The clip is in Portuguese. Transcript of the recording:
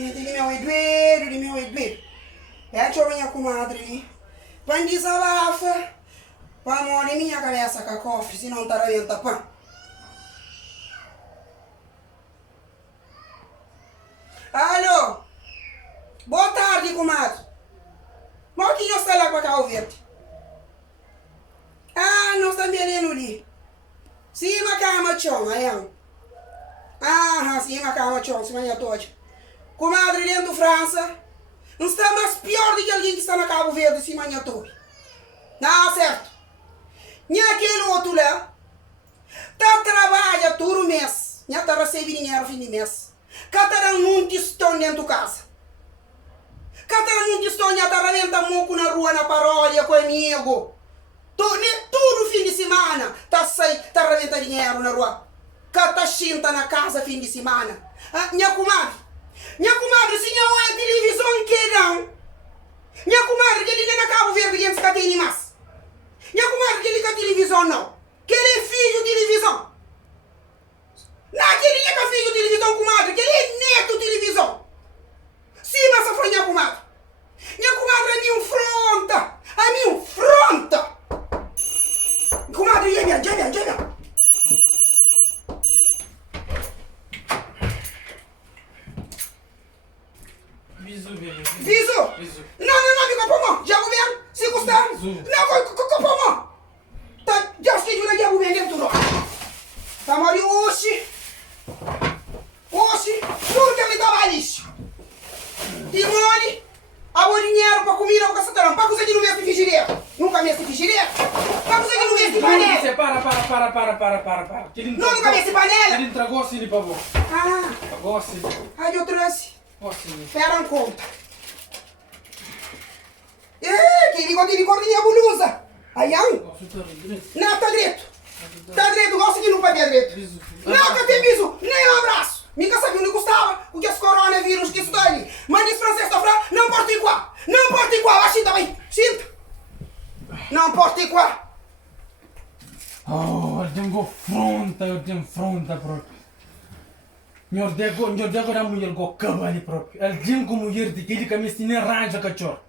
Ele meu é doido. É a minha comadre ali. Vai desalafa. Pra morrer minha cabeça com a cofre, senão tá reventa pã. Alô? Boa tarde, comadre. Mas que está lá com a carro verde? Ah, nós estamos vendo ali. Sim, mas calma, tchau, aí. Ah, sim, mas calma, tchau, se manhã toda. Comadre dentro da França, não está mais pior do que alguém que está na Cabo Verde, se manhã toda. Não, certo. E aquele outro lá, tá trabalha todo mês, já tá recebendo dinheiro no fim de mês. Cada um tistão dentro de casa. Cada um tistão já tá reventando moco na rua, na paródia, comigo. Todo fim de semana tá reventando dinheiro na rua. Cada chinta na casa fim de semana. Minha comadre, se não é televisão que não. Minha comadre, que liga na Cabo Verde, gente que tem mais. Minha comadre, que liga televisão não. Que ele é filho de televisão. Não, que ele é filho de televisão, comadre. Que ele é neto de televisão. Sim, mas foi minha comadre. Minha comadre é minha fronta. É minha fronta. Comadre, já vem. Viso. Não, fica por mão. Já vou ver. Se gostar. Não, fica por mão. Tá, já sei que já vou ver dentro. Tá, Mario, oxi, juro que me dá lixo. Timone, a dinheiro para comida para caçatarão. Para conseguir no mês de frigideira. Nunca mês de frigideira. Para conseguir no mês de panela. Para. Não, nunca mês de panela. Ele entregou assim, por favor. Pagou assim. Aí eu trouxe. Assim. Espera conta. Que ele corria a blusa. Aí, não, tá direito. Tá direito, gosto de não pagar direito. Não, que tem biso, nem um abraço. Nunca sabia onde gostava, o que esse coronavírus que está ali. Mas diz francês da França, não porta igual, assim também, sinta. Não porta igual. Oh, eu tenho fronta próprio. Meu Deus, a mulher go cavalo próprio. Ele tem como mulher de que ele camisa nem arranja cachorro.